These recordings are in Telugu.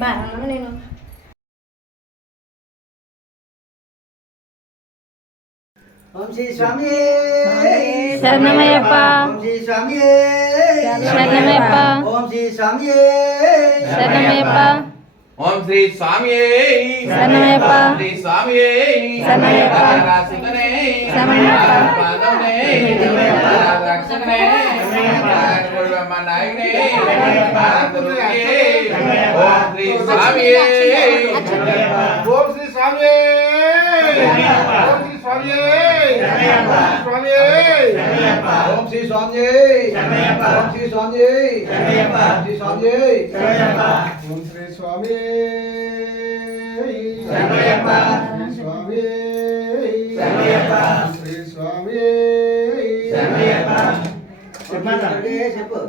బాగా నేను ఓం శ్రీ స్వామి శరణమయ్యప్ప ఓం శ్రీ స్వామి శరణమయ్యప్ప ఓం శ్రీ స్వామి శరణమయ్యప్ప ఓం శ్రీ స్వామి శరణమయ్యప్ప శ్రీ స్వామి శరణమయ్యప్ప రాసుకనే శరణమయ్యప్ప పాదనే రక్షకనే గురువమ్మ నాయకనే ఓం శ్రీ స్వామి ఓం శ్రీ స్వామి ఓం శ్రీ స్వామి స్వామి ఓం శ్రీ స్వామి ఓం శ్రీ స్వామి ఓం శ్రీ స్వామి ఓం శ్రీ స్వామి స్వామి శ్రీ స్వామి చెప్పు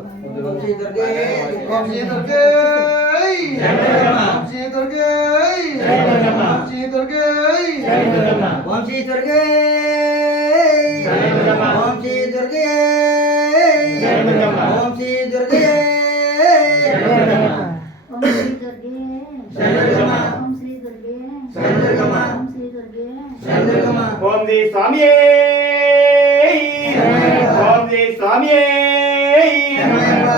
ఓం శ్రీ దుర్గే ఓం శ్రీ దుర్గే ఓం శ్రీ దుర్గే ఓం శ్రీ దుర్గే ఓం శ్రీ దుర్గే ఓం శ్రీ దుర్గే ఓం శ్రీ దుర్గే ఓం శ్రీ స్వామి ఓం శ్రీ స్వామి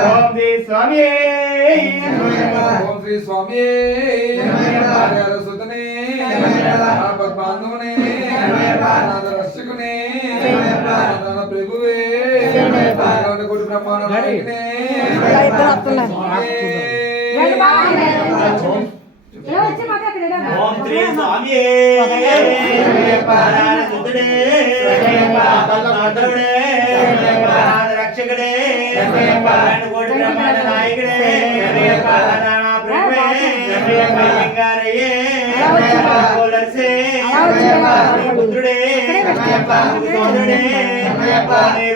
ఓం శ్రీ స్వామి ఓం శ్రీ స్వామి సుతనే భగవానునే రక్షకునే ప్రభువే కోటి బ్రహ్మాండ నాయకనే ఓం శ్రీ స్వామి సుతుడే రక్షకుడే కోటి బ్రహ్మాండ నాయకుడే పుత్రుడే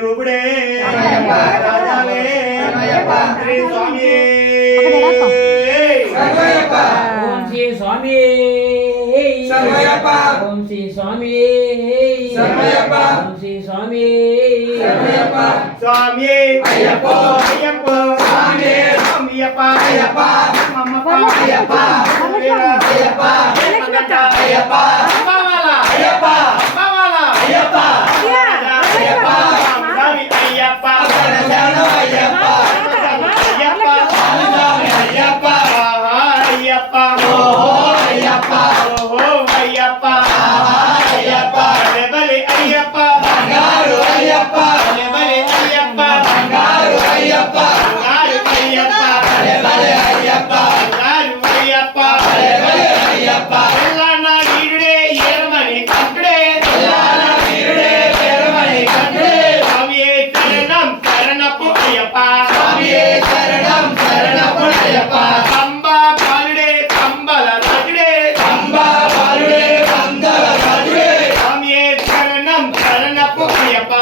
రూపుడే శ్రీ స్వామి ఓం శ్రీ స్వామి ఓం శ్రీ స్వామి ఓం శ్రీ స్వామి స్వామి అయ్యప్ప అయ్యప్ప స్వామి అయ్యప్ప అయ్యప్ప అమ్మప్ప అయ్యప్ప అయ్యప్ప అయ్యప్ప అమ్మవాల అయ్యప్ప అమ్మవాల అయ్యప్ప అయ్యప్ప స్వామి అయ్యప్ప శరణు అయ్యప్ప అయ్యప్ప స్వామి అయ్యప్ప అయ్యప్ప ఓహో అయ్యప్ప ఓహో అయ్యప్ప అయ్యప్ప బలి అయ్యప్ప బంగారు అయ్యప్ప బలి అయ్యప్ప బంగారు అయ్యప్ప బంగారు అయ్యప్ప బలి అయ్యప్ప బంగారు అయ్యప్ప బలి అయ్యప్ప ఎల్లన్నా వీరుడే ఏరమని కంటుడే ఎల్లన్నా వీరుడే ఏరమని కంటుడే స్వామియే శరణం శరణపు అయ్యప్ప స్వామియే శరణం శరణపు అయ్యప్ప కంబా బాలుడే కంబల రాజుడే కంబా బాలుడే కంబల రాజుడే స్వామియే శరణం శరణపు అయ్యప్ప